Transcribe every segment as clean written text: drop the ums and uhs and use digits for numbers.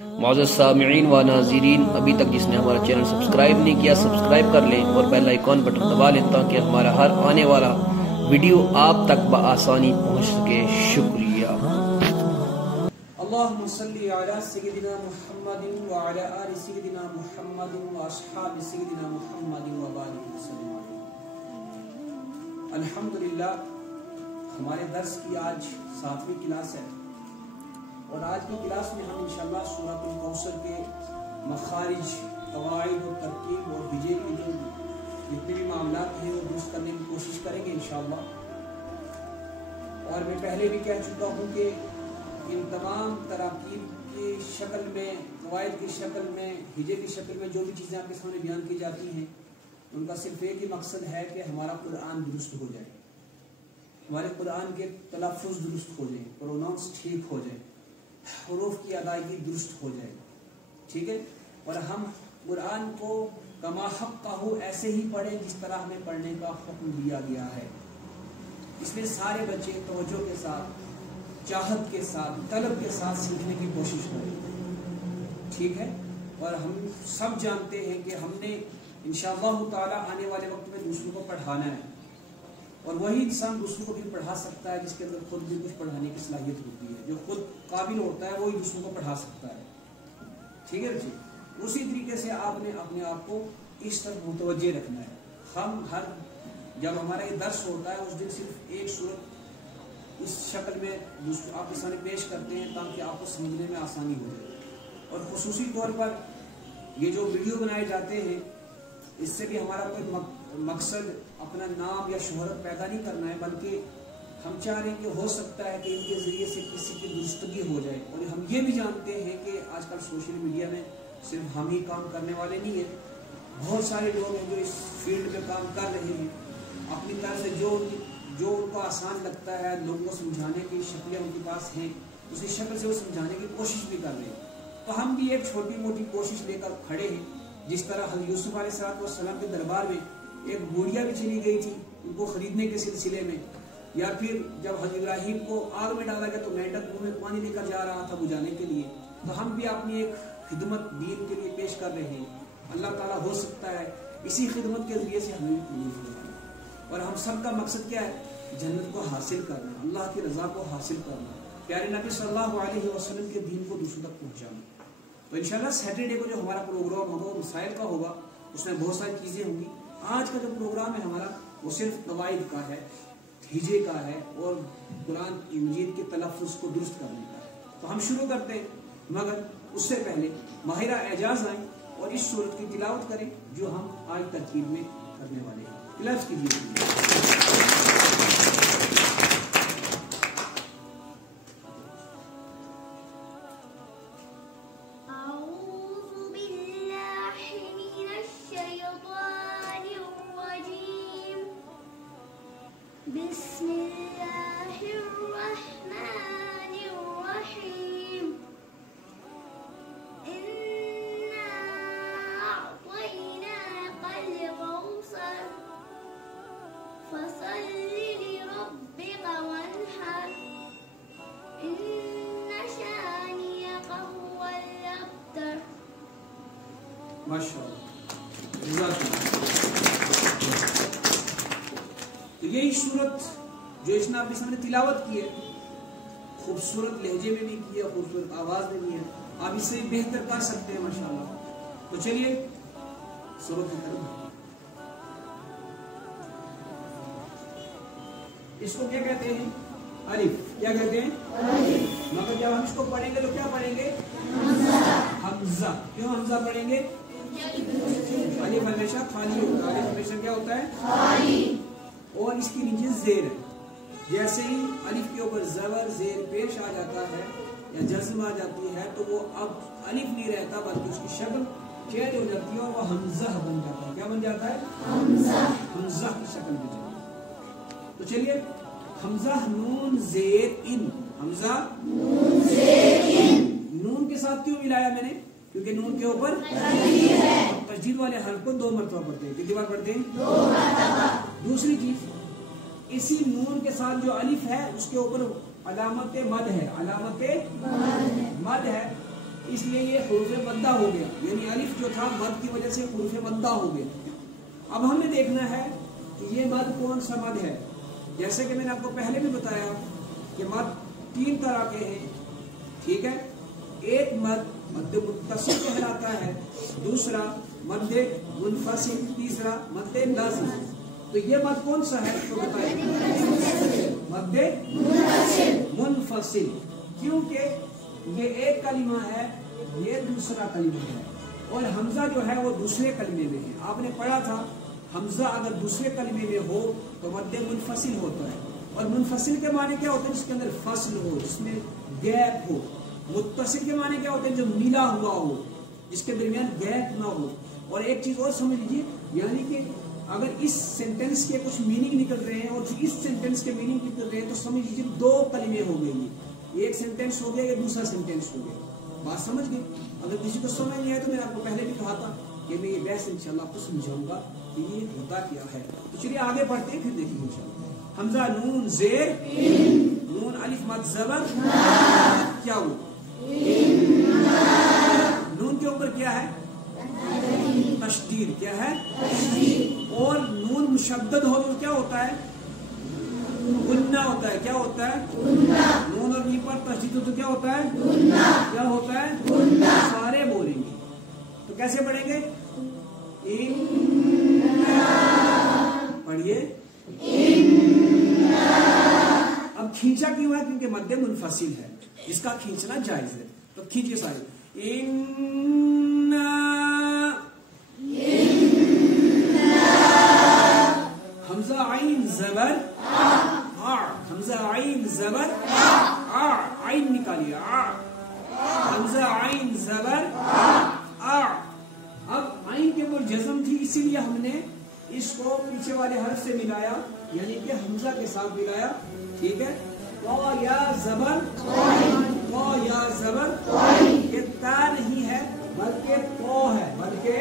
معزز سامعین و ناظرین، ابھی تک جس نے ہمارا چینل سبسکرائب نہیں کیا سبسکرائب کر لیں اور بیل آئیکن بٹن دبا لیں تاکہ ہمارا ہر آنے والا ویڈیو آپ تک بآسانی پہنچ سکے۔ شکریہ۔ اللهم صل على سيدنا محمد وعلى آل سيدنا محمد واصحاب سيدنا محمد وبارك وسلم علیہ۔ الحمدللہ، ہمارے درس کی آج 7ویں کلاس ہے اور آج کی کلاس میں ہم انشاءاللہ سورۃ الکوثر کے مخارج، قواعد اور ترکیب اور ہجے کے جو جتنے بھی معاملات ہیں وہ درست کرنے کی کوشش کریں گے انشاءاللہ۔ اور میں پہلے بھی کہہ چکا ہوں کہ ان تمام تراکیب کی شکل میں، قواعد کی شکل میں، ہجے کی شکل میں جو بھی چیزیں آپ کے سامنے بیان کی جاتی ہیں ان کا صرف ایک ہی مقصد ہے کہ ہمارا قرآن درست ہو جائے، ہمارے قرآن کے تلفظ درست ہو جائیں، پروناؤنس ٹھیک ہو جائے، حروف کی ادائیگی درست ہو جائے، ٹھیک ہے، اور ہم قرآن کو کما حقہ ایسے ہی پڑھیں جس طرح ہمیں پڑھنے کا حکم دیا گیا ہے۔ اس میں سارے بچے توجہ کے ساتھ، چاہت کے ساتھ، طلب کے ساتھ سیکھنے کی کوشش کریں، ٹھیک ہے۔ اور ہم سب جانتے ہیں کہ ہم نے انشاءاللہ تعالی آنے والے وقت میں دوسروں کو پڑھانا ہے، اور وہی انسان دوسروں کو بھی پڑھا سکتا ہے جس کے اندر خود بھی کچھ پڑھانے کی صلاحیت ہوتی ہے۔ جو خود قابل ہوتا ہے وہی دوسروں کو پڑھا سکتا ہے، ٹھیک ہے جی۔ اسی طریقے سے آپ نے اپنے آپ کو اس طرف متوجہ رکھنا ہے۔ ہم جب ہمارا یہ درس ہوتا ہے اس دن صرف ایک صورت اس شکل میں آپ کے سامنے پیش کرتے ہیں تاکہ آپ کو سمجھنے میں آسانی ہو جائے، اور خصوصی طور پر یہ جو ویڈیو بنائے جاتے ہیں اس سے بھی ہمارا کوئی مقصد اپنا نام یا شہرت پیدا نہیں کرنا ہے، بلکہ ہم چاہ رہے ہیں کہ ہو سکتا ہے کہ ان کے ذریعے سے کسی کی درستگی ہو جائے۔ اور ہم یہ بھی جانتے ہیں کہ آج کل سوشل میڈیا میں صرف ہم ہی کام کرنے والے نہیں ہیں، بہت سارے لوگ ہیں جو اس فیلڈ میں کام کر رہے ہیں، اپنی طرف سے جو ان کو آسان لگتا ہے لوگوں کو سمجھانے کی شکلیں ان کے پاس ہیں، اسی شکل سے وہ سمجھانے کی کوشش بھی کر رہے ہیں۔ تو ہم بھی ایک چھوٹی موٹی کوشش لے کر کھڑے ہیں، جس طرح حضرت یوسف علیہ السلام کے دربار میں ایک بوڑھیا بھی چلی گئی تھی ان کو خریدنے کے سلسلے میں، یا پھر جب حضرت ابراہیم کو آگ میں ڈالا گیا تو مینڈک منہ میں پانی لے کر جا رہا تھا بجھانے کے لیے، تو ہم بھی اپنی ایک خدمت دین کے لیے پیش کر رہے ہیں۔ اللہ تعالیٰ ہو سکتا ہے اسی خدمت کے ذریعے سے ہمیں بھی قبول کرے، اور ہم سب کا مقصد کیا ہے؟ جنت کو حاصل کرنا، اللہ کی رضا کو حاصل کرنا، پیارے نبی صلی اللہ علیہ وسلم کے دین کو دوسروں تک پہنچانا۔ تو انشاءاللہ سیٹرڈے کو جو ہمارا پروگرام ہوگا وہ مسائل کا ہوگا، اس میں بہت ساری چیزیں ہوں گی۔ آج کا جو پروگرام ہے ہمارا وہ صرف قواعد کا ہے، ہجے کا ہے، اور قرآن مجید کے تلفظ کو درست کرنے کا ہے۔ تو ہم شروع کرتے ہیں، مگر اس سے پہلے ماہرہ اعجاز آئیں اور اس سورت کی تلاوت کریں جو ہم آج ترکیب میں کرنے والے ہیں۔ تلاوت کیجیے۔ بسم اللہ الرحمن الرحیم انا اعطیناک الکوثر فصل لربک وانحر ان شانئک هو الابتر۔ ماشاءاللہ۔ تو یہی صورت جو اس نے آپ کے سامنے تلاوت کی ہے، خوبصورت لہجے میں بھی کی ہے، خوبصورت آواز میں بھی ہے، آپ اس سے بہتر کر سکتے ہیں ماشاءاللہ۔ تو چلیے صورت کی طرف۔ اس کو کیا کہتے ہیں؟ الف۔ کیا کہتے ہیں؟ الف۔ مگر جب ہم اس کو پڑھیں گے تو کیا پڑھیں گے؟ حمزہ۔ کیوں حمزہ پڑھیں گے؟ الف ہمیشہ خالی ہوتا ہے، الف ہمیشہ کیا ہوتا ہے؟ خالی، اور اس کی نیچے زیر ہے۔ جیسے ہی الف کے اوپر زبر زیر پیش آ جاتا ہے یا جزم آ جاتی ہے تو وہ اب الف نہیں رہتا بلکہ اس کی شکل چینج ہو جاتی ہے اور وہ حمزہ بن جاتا ہے۔ کیا بن جاتا ہے؟ حمزہ۔ حمزہ کی شکل میں جاتا ہے۔ تو چلیے، حمزہ نون زیر ان، حمزہ نون زیر ان، نون کے ساتھ کیوں ملایا میں نے؟ کیونکہ نون کے اوپر تشدید والے حرف کو 2 مرتبہ پڑھتے ہیں۔ کتنی بار پڑھتے ہیں؟ 2 مرتبہ۔ دوسری چیز، اسی نون کے ساتھ جو الف ہے اس کے اوپر علامت مد ہے، علامت مد ہے، اس لیے یہ حروف مدہ ہو گیا، یعنی الف جو تھا مد کی وجہ سے حروف مدہ ہو گیا۔ اب ہمیں دیکھنا ہے کہ یہ مد کون سا مد ہے۔ جیسے کہ میں نے آپ کو پہلے بھی بتایا کہ مد 3 طرح کے ہیں، ٹھیک ہے۔ ایک مد مد متصل کہلاتا ہے، دوسرا مد منفصل، تیسرا مد لازم۔ تو یہ مد کون سا ہے تو بتائیں؟ مد منفصل، کیونکہ یہ ایک کلمہ ہے، یہ دوسرا کلمہ ہے، اور حمزہ جو ہے وہ دوسرے کلمے میں ہے۔ آپ نے پڑھا تھا حمزہ اگر دوسرے کلمے میں ہو تو مد منفصل ہوتا ہے، اور منفصل کے معنی کیا ہوتے ہیں؟ جس کے اندر فصل ہو، جس میں گیپ ہو۔ متصل کے معنی کیا ہوتے ہیں؟ جو ملا ہوا ہو، جس کے درمیان گیپ نہ ہو۔ اور ایک چیز اور سمجھ لیجیے، یعنی کہ اگر اس سینٹینس کے کچھ میننگ نکل رہے ہیں اور اس سینٹینس کے میننگ نکل رہے ہیں تو سمجھ لیجیے 2 کلمے ہو گئے، ایک سینٹینس ہو گیا یا دوسرا سینٹینس ہو گیا۔ بات سمجھ گئے؟ اگر کسی کو سمجھ نہیں آئے تو میں نے آپ کو پہلے بھی کہا تھا کہ میں یہ بحث انشاءاللہ آپ کو سمجھاؤں گا کہ یہ ہوتا کیا ہے۔ تو چلیے آگے بڑھتے ہیں، پھر دیکھیں انشاءاللہ۔ حمزہ نون زیر نون الف مد زبر کیا ہو؟ نون کے اوپر کیا ہے؟ تشدید۔ کیا ہے؟ اور نون مشدد ہو تو کیا ہوتا ہے؟ غنہ ہوتا ہے۔ کیا ہوتا ہے؟ نون اور میم پر تشدید ہو تو کیا ہوتا ہے؟ کیا ہوتا ہے؟ سارے بولیں گے تو کیسے پڑھیں گے؟ پڑھیے۔ اب کھینچا کیوں ہے؟ کیونکہ مد منفصل ہے، اس کا کھینچنا جائز ہے، تو کھینچیے سارے۔ حمزہ عین زبر حمزہ عین زبر عین نکالیے، حمزہ عین زبر اب عین کے اوپر جزم تھی، اسی لیے ہم نے اس کو پیچھے والے حرف سے ملایا، یعنی کہ حمزہ کے ساتھ ملایا، ٹھیک ہے۔ قا یا زبر، قا یا زبر، یہ تا نہیں ہے بلکہ قا ہے، بلکہ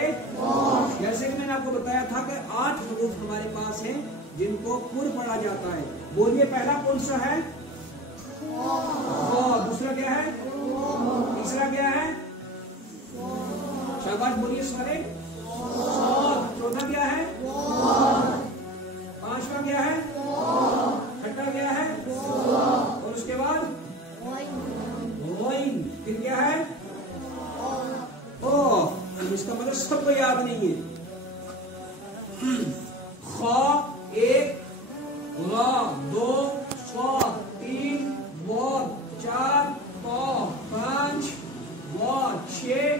جیسے کہ میں نے آپ کو بتایا تھا کہ 8 حروف ہمارے پاس ہیں جن کو پر پڑھا جاتا ہے۔ بولیے پہلا کون سا ہے؟ قا۔ دوسرا کیا ہے؟ تیسرا کیا ہے؟ شاباش بولیے سارے۔ چوتھا کیا ہے؟ پانچواں کیا ہے؟ چھٹا کیا ہے؟ اور اس کے بعد غین، پھر کیا ہے؟ اس کا مطلب سب کو یاد نہیں ہے۔ خا 1، غا 2، صاد 3، ضاد 4، طا 5، ضاد 6،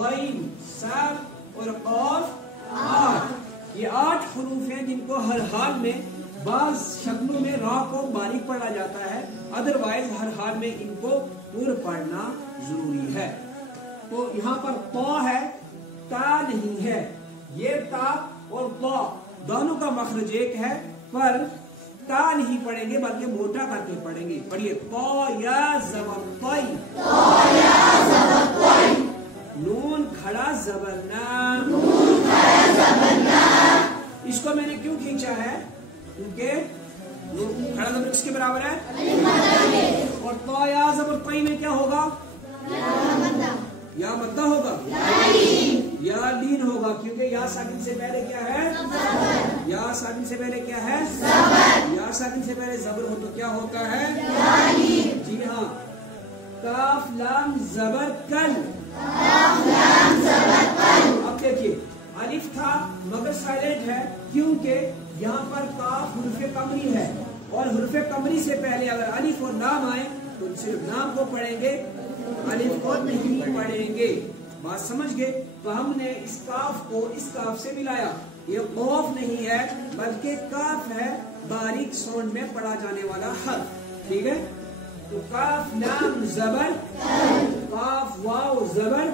غین 7 اور قاف 8۔ یہ 8 حروف ہیں جن کو ہر حال میں بعض شکلوں میں را کو باریک پڑھا جاتا ہے، ادروائز ہر حال میں ان کو پور پڑھنا ضروری ہے۔ تو یہاں پر طا ہے، تا نہیں ہے۔ یہ تا اور طا دونوں کا مخرج ایک ہے، پر تا نہیں پڑھیں گے بلکہ موٹا کر کے پڑھیں گے۔ پڑھیے طا یا زبر طی، نون کھڑا زبر نا۔ اس کو میں نے کیوں کھینچا ہے؟ کیونکہ کھڑا زبر کس کے برابر ہے؟ اور طا یا زبر طی میں کیا ہوگا؟ یا مدہ ہوگا یا لین ہوگا، کیونکہ یا ساکن سے پہلے کیا ہے؟ یا ساکن سے پہلے کیا ہے؟ یا ساکن سے پہلے زبر ہو تو کیا ہوتا ہے؟ جی ہاں۔ کاف لام زبر کل، اب دیکھیے الف تھا مگر سائلنٹ ہے، کیونکہ یہاں پر کاف حرف قمری ہے، اور حرف قمری سے پہلے اگر الف اور لام آئے تو صرف نام کو پڑھیں گے، الف کو نہیں پڑھیں گے۔ بات سمجھ گئے؟ تو ہم نے اس کاف کو اس کاف سے ملایا، یہ قوف نہیں ہے بلکہ کاف ہے، باریک ساؤنڈ میں پڑھا جانے والا حرف، ٹھیک ہے۔ تو کاف لام زبر، کاف واو زبر،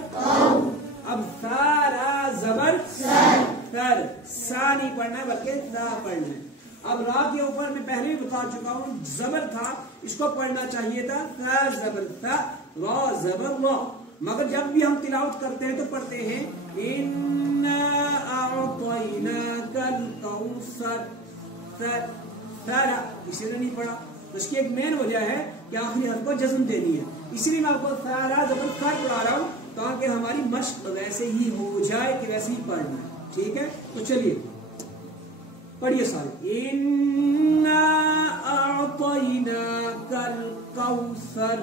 اب ثا را زبر سر، سا نہیں پڑھنا ہے بلکہ ثا پڑھنا ہے۔ اب را کے اوپر میں پہلے بھی بتا چکا ہوں، زبر تھا، اس کو پڑھنا چاہیے تھا ثا زبر ثا، را زبر را، مگر جب بھی ہم تلاوت کرتے ہیں تو پڑھتے ہیں اِنَّا أَعْطَيْنَاكَ الْكَوْثَرَ، سر، اسے نہیں پڑھا۔ تو اس کی ایک مین وجہ ہے کہ آخری حرف کو جزم دینی ہے، اسی لیے میں آپ کو فعلا زبر فا پڑھا رہا ہوں تاکہ ہماری مشق ویسے ہی ہو جائے کہ ویسے ہی پڑھنا ہے. ٹھیک ہے تو چلیے پڑھیے سارے. انا اعطیناک الکوثر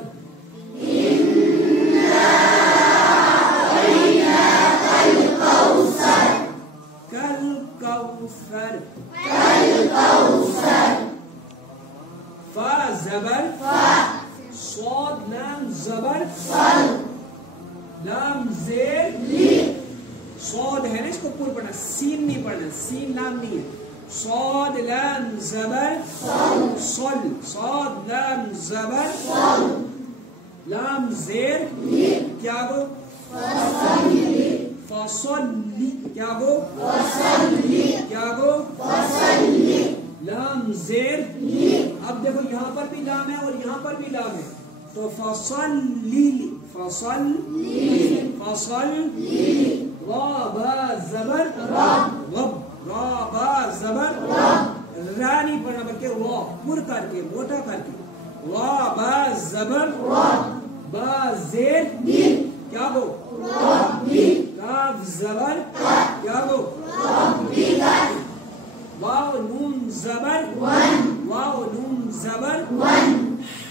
کالکوثر فا زبر صاد لام زبر لام زیر صاد ہے نا اس کو پور پڑھنا سین نہیں پڑھنا سین لام نہیں ہے صاد لام زبر صل صاد لام زبر لام زیر کیا گو فصلی کیا گو کیا گو لام زیر. اب دیکھو یہاں پر بھی لام ہے اور یہاں پر بھی لام ہے تو فصلی فصل را با زبر رب را با زبر را نہیں پڑھنا بلکہ را پر کر کے موٹا کر کے را با زبر با زیر کیا گو کاف زبر کیا گو واو نون زبر واو نون زبر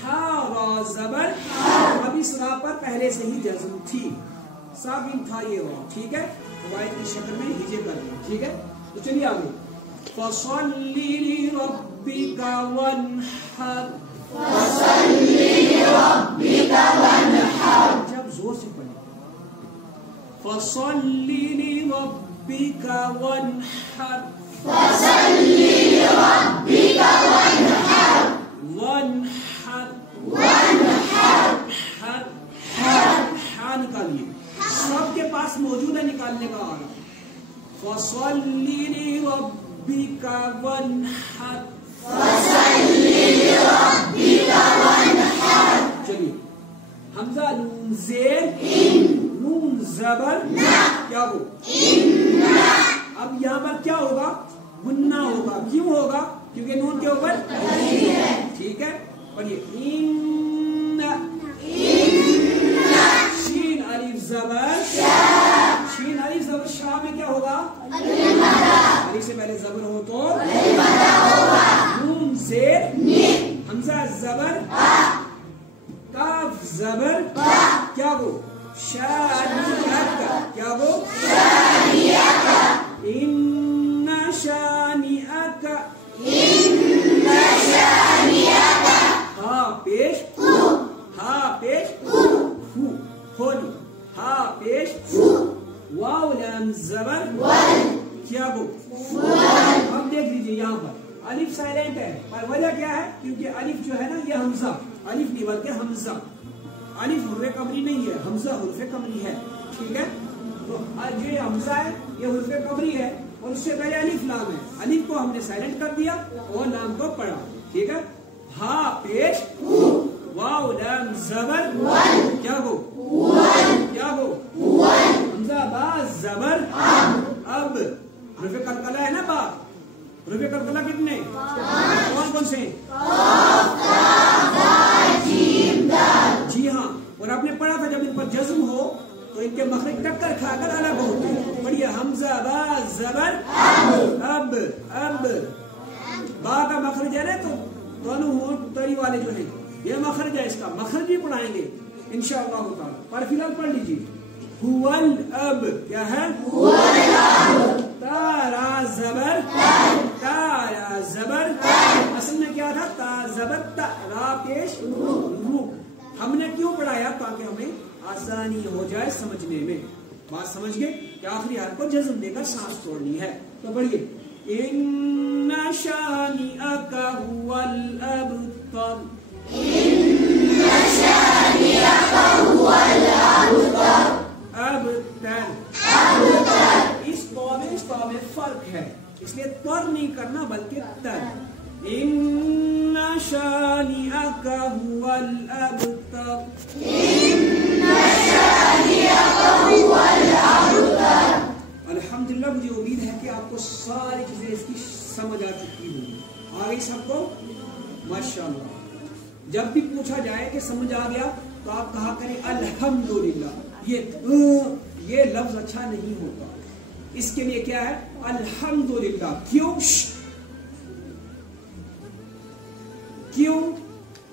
ہا را زبر. اب اس را پر پہلے سے ہی جزم تھی ساکن تھا یہ را. ٹھیک ہے روایت کی شکل میں ہجے کر دیں. ٹھیک ہے تو چلیے آگے. فصلی لربک وانحر جب زور سے پڑھیں فصلی لربک وانحر نکالیے سب کے پاس موجود ہے نکالنے کا آنا. فصلی لربک وانحر چلیے حمزہ نون زیر نون زبر کیا ہو اب یہاں پر کیا ہوگا گننا ہوگا. کیوں ہوگا کیونکہ نون کے اوپر ٹھیک ہے پڑھیے شین الف زبر شین الف زبر شاہ میں کیا ہوگا الف سے پہلے زبر ہو تو نون زیر حمزہ زبر کاف زبر کیا گو شانیک کیا گو ان شانیک ہا پیش ہونی ہا پیش واو لام زبر کیا گو. اب دیکھ لیجیے یہاں پر الف سائلنٹ ہے پر وجہ کیا ہے کیونکہ الف جو ہے نا یہ حمزہ الف نہیں بلکہ حمزہ الف حرف قمری نہیں ہے حمزہ حرف قمری ہے. ٹھیک ہے تو یہ حمزہ ہے یہ حرف قمری ہے اور اس سے پہلے الف لام ہے. الف کو ہم نے سائلنٹ کر دیا اور لام کو پڑھا. ٹھیک ہے ہا پیش واو لام زبر کیا گو حمزہ با زبر اب حرف قلقلہ ہے نا با حرف قلقلہ کتنے کون سے جی ہاں اور آپ نے پڑھا تھا جب ان پر جزم ہو تو ان کے مخرج ٹکر کھا کر الگ ہوتے ہیں. پڑھیے حمزہ با زبر اب با کا مخرج ہے نا تو دونوں ہونٹ تری والے جو ہیں یہ مخرج ہے اس کا مخرج بھی پڑھائیں گے انشاءاللہ تعالی. پر فی الحال پڑھ لیجیے ہول اب کیا ہے تارا زبر اصل میں کیا تھا تا زبر تا را پیش رو. ہم نے کیوں پڑھایا تاکہ ہمیں آسانی ہو جائے سمجھنے میں. بات سمجھ گئے کہ آخری حرف کو جزم دے کر سانس توڑنی ہے. تو پڑھیے ان شانئک هو الابتر ابتر اس تو میں فرق ہے اس لیے تر نہیں کرنا بلکہ تر. ان شانئک هو الابتر الحمدللہ مجھے امید ہے کہ آپ کو ساری چیزیں اس کی سمجھ آ چکی ہوں. آ گئی سب کو ماشاءاللہ. جب بھی پوچھا جائے کہ سمجھ آ گیا تو آپ کہا کریں الحمدللہ. یہ لفظ اچھا نہیں ہوگا. اس کے لیے کیا ہے الحمدللہ. کیوں؟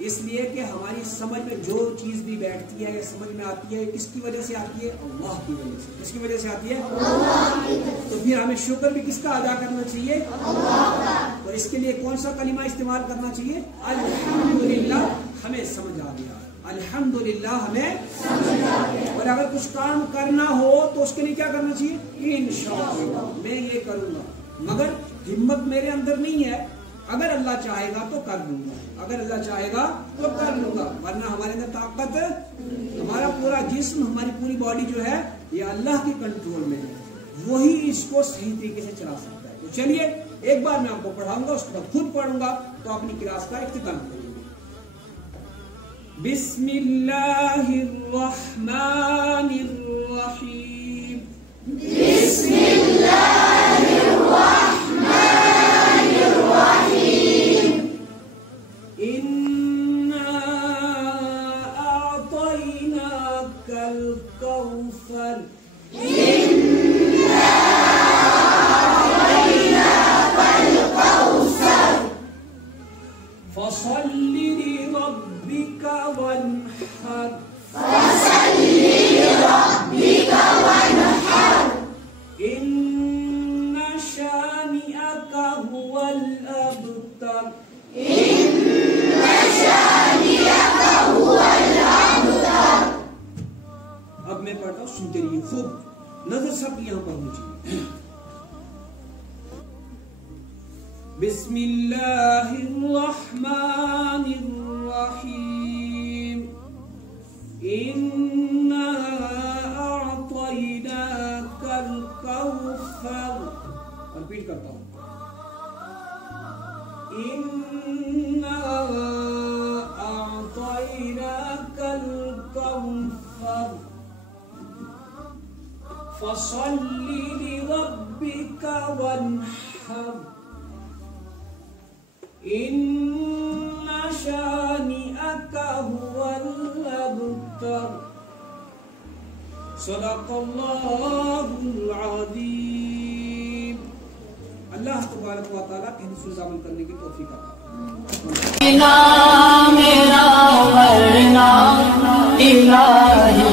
اس لیے کہ ہماری سمجھ میں جو چیز بھی بیٹھتی ہے یا سمجھ میں آتی ہے کس کی وجہ سے آتی ہے؟ اللہ کی وجہ سے. کس کی وجہ سے آتی ہے؟ تو پھر ہمیں شکر بھی کس کا ادا کرنا چاہیے؟ تو اس کے لیے کون سا کلمہ استعمال کرنا چاہیے؟ الحمدللہ. ہمیں سمجھ آ گیا. الحمدللہ ہمیں سمجھ آ گیا. اور اگر کچھ کام کرنا ہو تو اس کے لیے کیا کرنا چاہیے؟ انشاءاللہ میں یہ کروں گا. مگر ہمت میرے اندر نہیں ہے. اگر اللہ چاہے گا تو کر لوں گا. اگر اللہ چاہے گا تو کر لوں گا. ورنہ ہمارے اندر طاقت، ہمارا پورا جسم، ہماری پوری باڈی جو ہے یہ اللہ کے کنٹرول میں ہے. وہی اس کو صحیح طریقے سے چلا سکتا ہے. تو چلیے ایک بار میں آپ کو پڑھاؤں گا، اس کے بعد خود پڑھوں گا تو اپنی کلاس کا اختتام کریں گے. بسم اللہ الرحمن الرحیم. بسم اللہ الرحمن الرحیم. إنا أعطيناك الكوثر. إنا أعطيناك الكوثر. فصل لربك وانحر. فصل لربك وانحر. إن شانئك هو الأبتر. اب میں پڑھتا ہوں، سنتے رہیے خوب. نظر سب یہاں پر ہونی چاہیے. بسم اللہ الرحمن الرحیم. إنا أعطيناك الكوثر. رپیٹ کرتا ہوں. إنا أعطيناك الكوثر. فصل لربك وانحر. إن شانئك هو الأبتر. صدق اللہ العظیم. اللہ تبارک و تعالیٰ کے حصول عمل کرنے کی توفیق عطا فرمائے. میرا ورنہ الہی